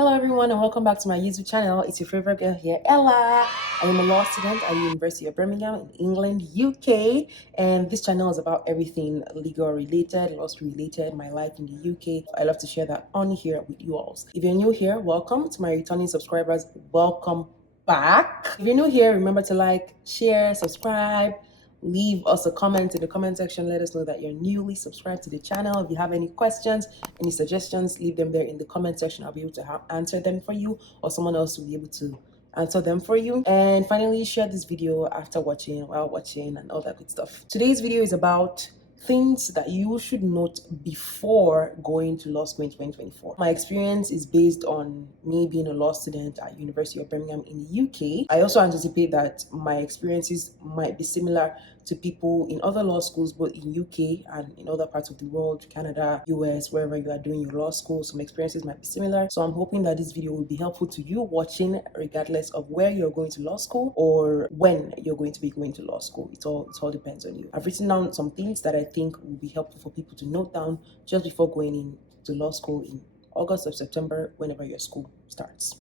Hello everyone and welcome back to my YouTube channel. It's your favorite girl here, Ella. I am a law student at University of Birmingham in England, UK, and this channel is about everything legal related, law school related, my life in the UK. I love to share that on here with you all. If you're new here, welcome. To my returning subscribers, welcome back. If you're new here, remember to like, share, subscribe. Leave us a comment in the comment section. Let us know that you're newly subscribed to the channel. If you have any questions, any suggestions, leave them there in the comment section. I'll be able to answer them for you, or someone else will be able to answer them for you. And finally, share this video after watching, while watching, and all that good stuff. Today's video is about things that you should note before going to law school in 2024. My experience is based on me being a law student at University of Birmingham in the UK. I also anticipate that my experiences might be similar to people in other law schools, both in UK and in other parts of the world, Canada, US, wherever you are doing your law school. Some experiences might be similar. So I'm hoping that this video will be helpful to you watching, regardless of where you're going to law school or when you're going to be going to law school. It all depends on you. I've written down some things that I think will be helpful for people to note down just before going into law school in August or September, whenever your school starts.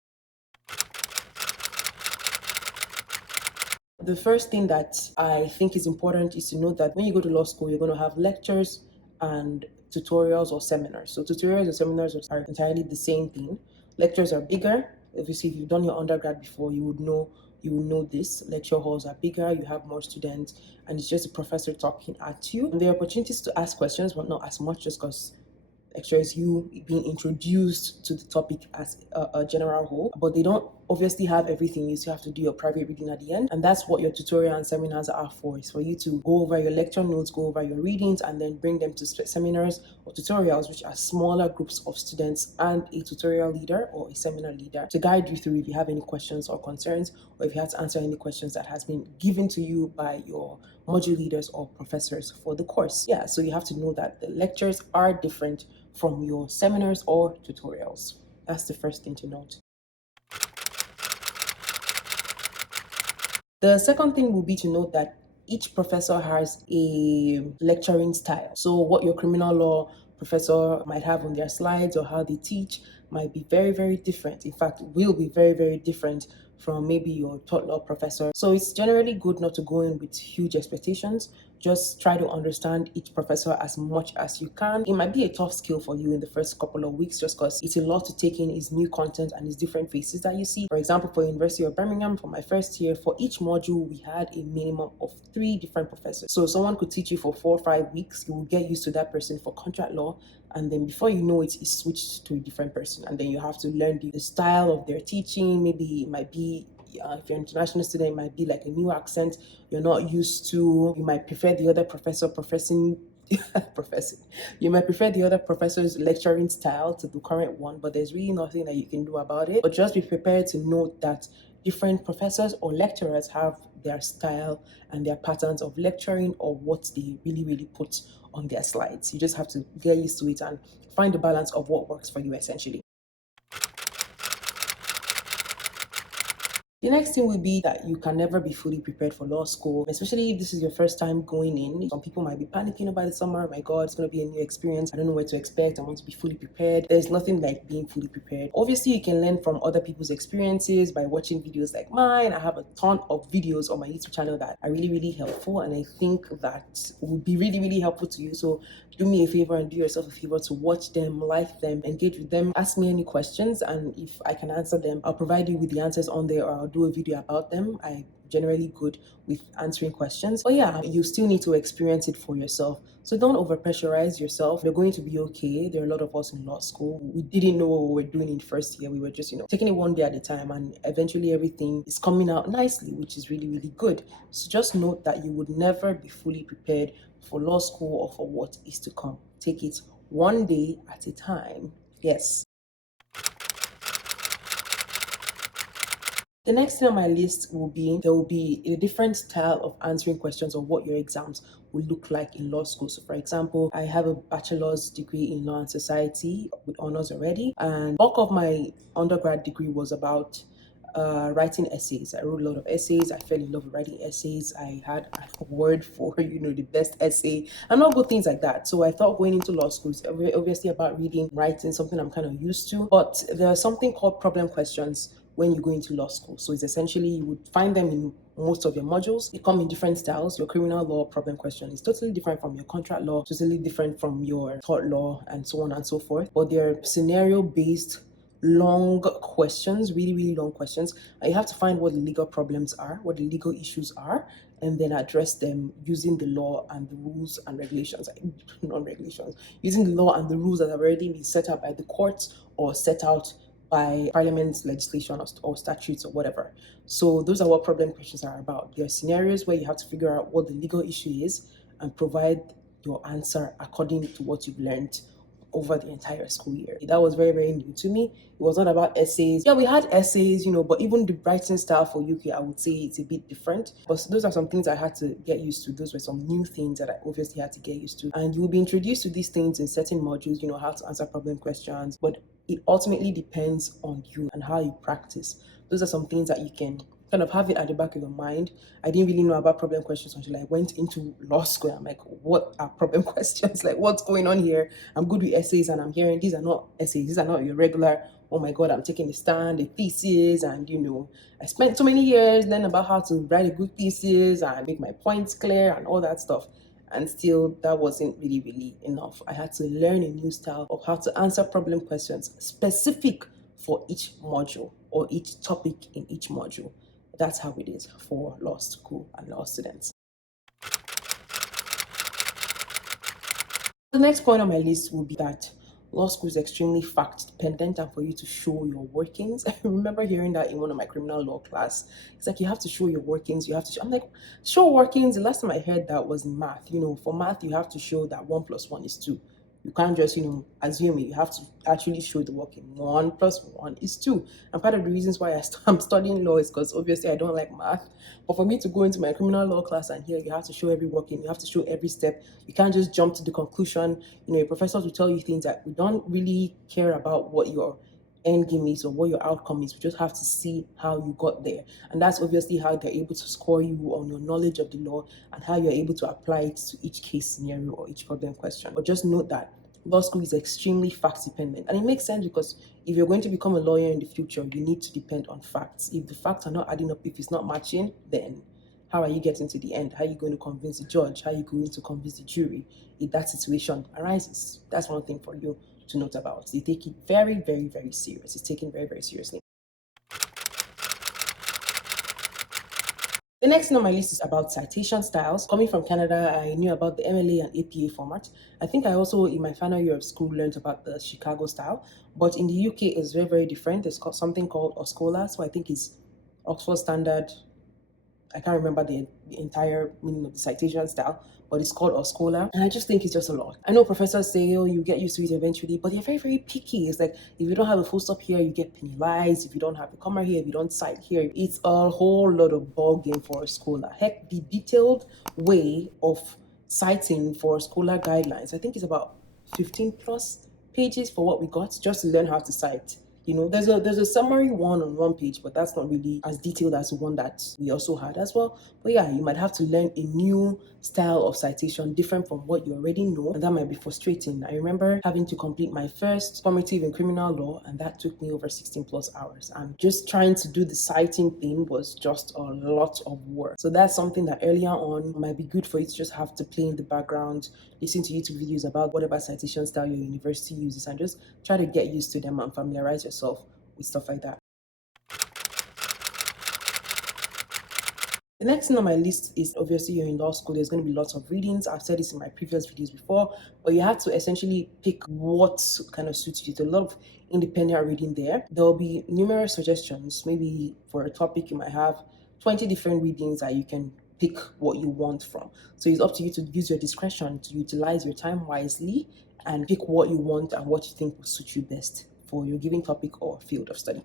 The first thing that I think is important is to note that when you go to law school, you're going to have lectures and tutorials or seminars. So tutorials or seminars are entirely the same thing. Lectures are bigger. Obviously, if you've done your undergrad before, you would know this. Lecture halls are bigger, you have more students, and it's just a professor talking at you. And there are opportunities to ask questions, but not as much, just because lecture is you being introduced to the topic as a general whole, but they don't obviously have everything. You still have to do your private reading at the end, and that's what your tutorial and seminars are for. It's for you to go over your lecture notes, go over your readings, and then bring them to seminars or tutorials, which are smaller groups of students and a tutorial leader or a seminar leader to guide you through if you have any questions or concerns, or if you have to answer any questions that has been given to you by your module leaders or professors for the course. Yeah, so you have to know that the lectures are different from your seminars or tutorials. That's the first thing to note. The second thing will be to note that each professor has a lecturing style. So what your criminal law professor might have on their slides or how they teach might be very, very different. In fact, will be very, very different from maybe your tort law professor. So it's generally good not to go in with huge expectations. Just try to understand each professor as much as you can. It might be a tough skill for you in the first couple of weeks, just because it's a lot to take in. Is new content and it's different faces that you see. For example, for University of Birmingham, for my first year, for each module, we had a minimum of 3 different professors. So someone could teach you for 4 or 5 weeks. You will get used to that person for contract law, and then before you know it, it's switched to a different person, and then you have to learn the style of their teaching. Maybe it might be if you're an international student, it might be like a new accent you're not used to. You might prefer the other professor professing. You might prefer the other professor's lecturing style to the current one, but there's really nothing that you can do about it. But just be prepared to note that different professors or lecturers have their style and their patterns of lecturing, or what they really put on their slides. You just have to get used to it and find the balance of what works for you, essentially. The next thing will be that you can never be fully prepared for law school, especially if this is your first time going in. Some people might be panicking about the summer. Oh my God, it's going to be a new experience. I don't know what to expect. I want to be fully prepared. There's nothing like being fully prepared. Obviously, you can learn from other people's experiences by watching videos like mine. I have a ton of videos on my YouTube channel that are really helpful, and I think that will be really helpful to you. So do me a favor and do yourself a favor to watch them, like them, engage with them, ask me any questions, and if I can answer them, I'll provide you with the answers on there, or I'll do a video about them. I'm generally good with answering questions. But yeah, you still need to experience it for yourself. So don't over pressurize yourself. You're going to be okay. There are a lot of us in law school. We didn't know what we were doing in first year. We were just, taking it one day at a time, and eventually everything is coming out nicely, which is really good. So just note that you would never be fully prepared for law school or for what is to come. Take it one day at a time. Yes. The next thing on my list will be, there will be a different style of answering questions of what your exams will look like in law school. So for example, I have a bachelor's degree in law and society with honors already, and bulk of my undergrad degree was about writing essays. I wrote a lot of essays. I fell in love with writing essays. I had an award for, the best essay and all good things like that. So I thought going into law school is obviously about reading, writing, something I'm kind of used to. But there's something called problem questions when you go into law school. So it's essentially, you would find them in most of your modules. They come in different styles. Your criminal law problem question is totally different from your contract law, totally different from your tort law, and so on and so forth. But they're scenario based, long questions, really, really long questions. And you have to find what the legal problems are, what the legal issues are, and then address them using the law and the rules and regulations, non-regulations, using the law and the rules that have already been set out by the courts or set out by parliament's legislation or statutes or whatever. So those are what problem questions are about. There are scenarios where you have to figure out what the legal issue is and provide your answer according to what you've learned over the entire school year. That was very, very new to me. It was not about essays. Yeah, we had essays, but even the writing style for UK, I would say it's a bit different. But those are some things I had to get used to. Those were some new things that I obviously had to get used to. And you will be introduced to these things in certain modules, how to answer problem questions. But it ultimately depends on you and how you practice. Those are some things that you can kind of have it at the back of your mind. I didn't really know about problem questions until I went into law school. I'm like, what are problem questions? Like, what's going on here? I'm good with essays, and I'm hearing these are not essays. These are not your regular, oh my God, I'm taking a stand, a thesis. And, I spent so many years learning about how to write a good thesis and make my points clear and all that stuff. And still, that wasn't really, really enough. I had to learn a new style of how to answer problem questions specific for each module or each topic in each module. That's how it is for law school and law students. The next point on my list will be that law school is extremely fact dependent, and for you to show your workings. I remember hearing that in one of my criminal law class. It's like you have to show your workings. You have to I'm like, show workings. The last time I heard that was in math. For math, you have to show that 1 + 1 is 2. You can't just, assume it. You have to actually show the working. 1 + 1 is 2. And part of the reasons why I'm studying law is because obviously I don't like math. But for me to go into my criminal law class and here, you have to show every working. You have to show every step. You can't just jump to the conclusion. Your professors will tell you things that we don't really care about what your end game is or what your outcome is. We just have to see how you got there. And that's obviously how they're able to score you on your knowledge of the law and how you're able to apply it to each case scenario or each problem question. But just note that law school is extremely fact dependent. And it makes sense because if you're going to become a lawyer in the future, you need to depend on facts. If the facts are not adding up, if it's not matching, then how are you getting to the end? How are you going to convince the judge? How are you going to convince the jury if that situation arises? That's one thing for you to note about. They take it very, very, very serious. It's taken very, very seriously. The next thing on my list is about citation styles. Coming from Canada, I knew about the MLA and APA format. I think I also, in my final year of school, learned about the Chicago style. But in the UK, it's very, very different. There's something called Oscola. So I think it's Oxford Standard. I can't remember the entire meaning of the citation style, but it's called Oscola. And I just think it's just a lot. I know professors say, oh, you get used to it eventually, but they're very, very picky. It's like, if you don't have a full stop here, you get penalized. If you don't have a comma here, if you don't cite here, it's a whole lot of ball game for Oscola. Heck, the detailed way of citing for Oscola guidelines, I think it's about 15 plus pages for what we got just to learn how to cite. There's a summary one on one page, but that's not really as detailed as the one that we also had as well. But yeah, you might have to learn a new style of citation different from what you already know, and that might be frustrating. I remember having to complete my first formative in criminal law, and that took me over 16 plus hours. And just trying to do the citing thing was just a lot of work. So that's something that earlier on might be good for you to just have to play in the background, listen to YouTube videos about whatever citation style your university uses, and just try to get used to them and familiarize yourself with stuff like that. The next thing on my list is obviously you're in law school, there's going to be lots of readings. I've said this in my previous videos before, but you have to essentially pick what kind of suits you. There's a lot of independent reading there. There will be numerous suggestions. Maybe for a topic, you might have 20 different readings that you can pick what you want from. So it's up to you to use your discretion to utilize your time wisely and pick what you want and what you think will suit you best for your given topic or field of study.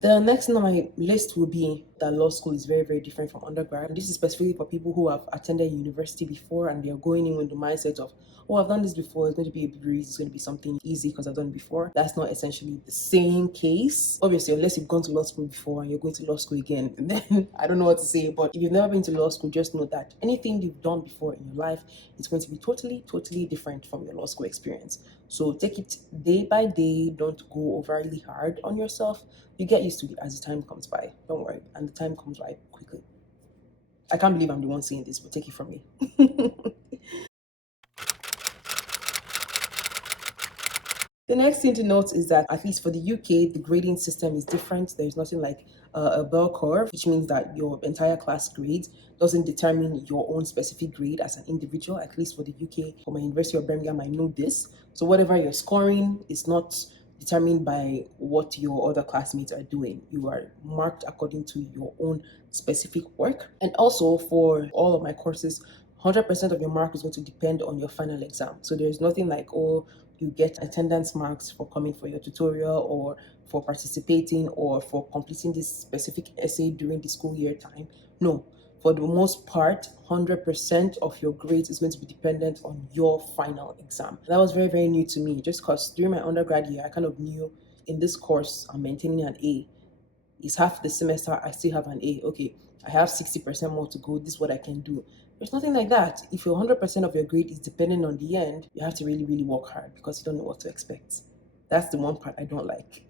The next thing on my list will be that law school is very, very different from undergrad. And this is specifically for people who have attended university before and they're going in with the mindset of, oh, I've done this before, it's going to be a breeze, it's going to be something easy because I've done it before. That's not essentially the same case. Obviously, unless you've gone to law school before and you're going to law school again, then I don't know what to say. But if you've never been to law school, just know that anything you've done before in your life is going to be totally, totally different from your law school experience. So take it day by day, don't go overly hard on yourself. You get used to it as the time comes by. Don't worry. And the time comes by quickly. I can't believe I'm the one saying this, but take it from me. The next thing to note is that, at least for the UK, the grading system is different. There's nothing like a bell curve, which means that your entire class grade doesn't determine your own specific grade as an individual. At least for the UK, for my University of Birmingham, I know this. So whatever you're scoring is not determined by what your other classmates are doing. You are marked according to your own specific work. And also for all of my courses, 100% of your mark is going to depend on your final exam. So there's nothing like, oh, you get attendance marks for coming for your tutorial or for participating or for completing this specific essay during the school year time. No, for the most part, 100% of your grades is going to be dependent on your final exam. That was very, very new to me, just because during my undergrad year, I kind of knew in this course, I'm maintaining an A. It's half the semester, I still have an A. Okay, I have 60% more to go. This is what I can do. There's nothing like that. If your 100% of your grade is dependent on the end, you have to really, really work hard because you don't know what to expect. That's the one part I don't like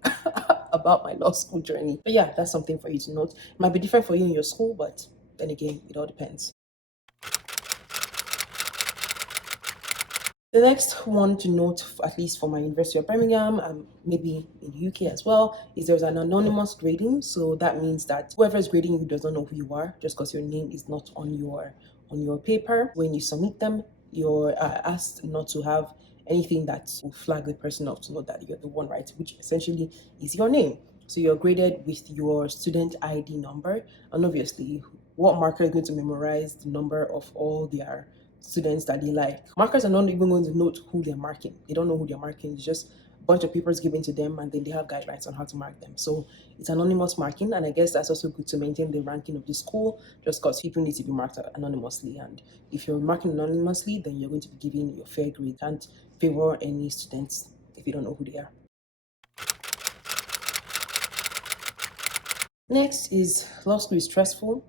about my law school journey. But yeah, that's something for you to note. It might be different for you in your school, but then again, it all depends. The next one to note, at least for my University of Birmingham, and maybe in the UK as well, is there's an anonymous grading. So that means that whoever is grading you doesn't know who you are, just because your name is not on your paper. When you submit them, you're asked not to have anything that will flag the person up to know that you're the one, right? Which essentially is your name. So you're graded with your student ID number, and obviously, what marker is going to memorize the number of all their students that they like. Markers are not even going to note who they're marking. They don't know who they're marking. It's just a bunch of papers given to them, and then they have guidelines on how to mark them. So it's anonymous marking, and I guess that's also good to maintain the ranking of the school, just because people need to be marked anonymously. And if you're marking anonymously, then you're going to be given your fair grade. Can't favor any students if you don't know who they are. Next is law school is stressful.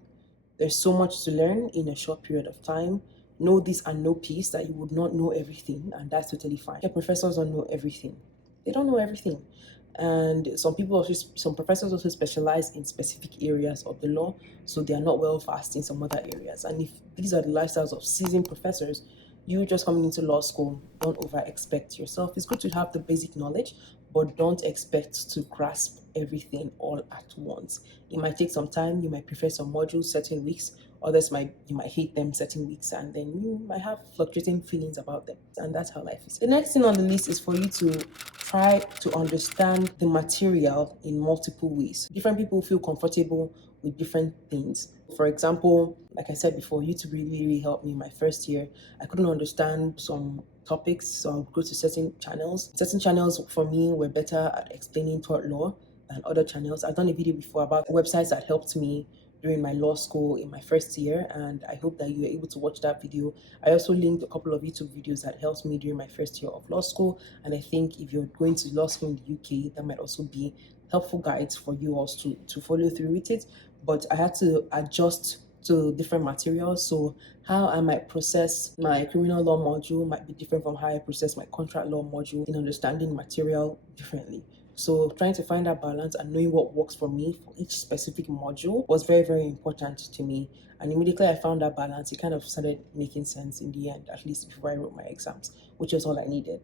There's so much to learn in a short period of time. Know this and know peace that you would not know everything, and that's totally fine. Your professors don't know everything. They don't know everything. And some professors also specialize in specific areas of the law, so they are not well versed in some other areas. And if these are the lifestyles of seasoned professors, you just coming into law school, don't over expect yourself. It's good to have the basic knowledge, but don't expect to grasp everything all at once. It might take some time. You might prefer some modules certain weeks, others might you might hate them certain weeks, and then you might have fluctuating feelings about them. And that's how life is. The next thing on the list is for you to try to understand the material in multiple ways. Different people feel comfortable with different things. For example, like I said before, YouTube really, really helped me in my first year. I couldn't understand some topics, so I would go to certain channels. Certain channels for me were better at explaining tort law than other channels. I've done a video before about websites that helped me during my law school in my first year, and I hope that you were able to watch that video. I also linked a couple of YouTube videos that helped me during my first year of law school, and I think if you're going to law school in the UK, that might also be helpful guides for you also to follow through with it. But I had to adjust to different materials, so how I might process my criminal law module might be different from how I process my contract law module in understanding material differently. So trying to find that balance and knowing what works for me for each specific module was very, very important to me. And immediately I found that balance, it kind of started making sense in the end, at least before I wrote my exams, which is all I needed.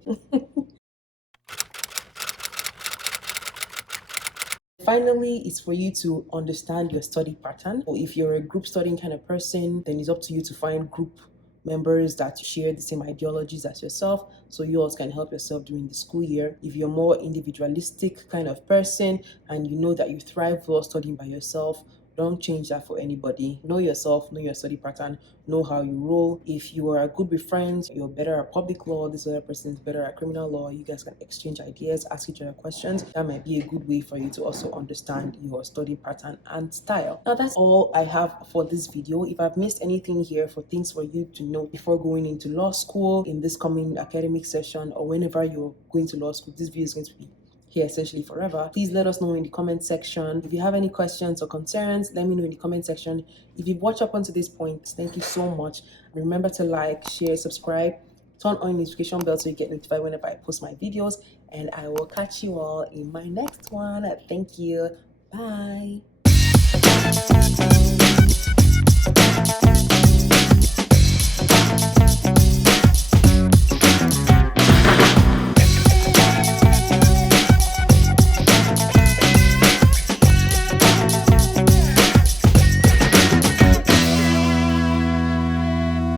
Finally, it's for you to understand your study pattern. So if you're a group studying kind of person, then it's up to you to find group members that share the same ideologies as yourself, so you also can help yourself during the school year. If you're more individualistic kind of person and you know that you thrive while studying by yourself, Don't change that for anybody. Know yourself, know your study pattern, know how you roll. If you are good with friends, you're better at public law, this other person is better at criminal law, you guys can exchange ideas, ask each other questions. That might be a good way for you to also understand your study pattern and style. Now that's all I have for this video. If I've missed anything here for things for you to know before going into law school in this coming academic session, or whenever you're going to law school, this video is going to be here essentially forever. Please let us know in the comment section. If you have any questions or concerns, let me know in the comment section. If you've watched up until this point, thank you so much. Remember to like, share, subscribe, turn on the notification bell so you get notified whenever I post my videos, and I will catch you all in my next one. Thank you. Bye.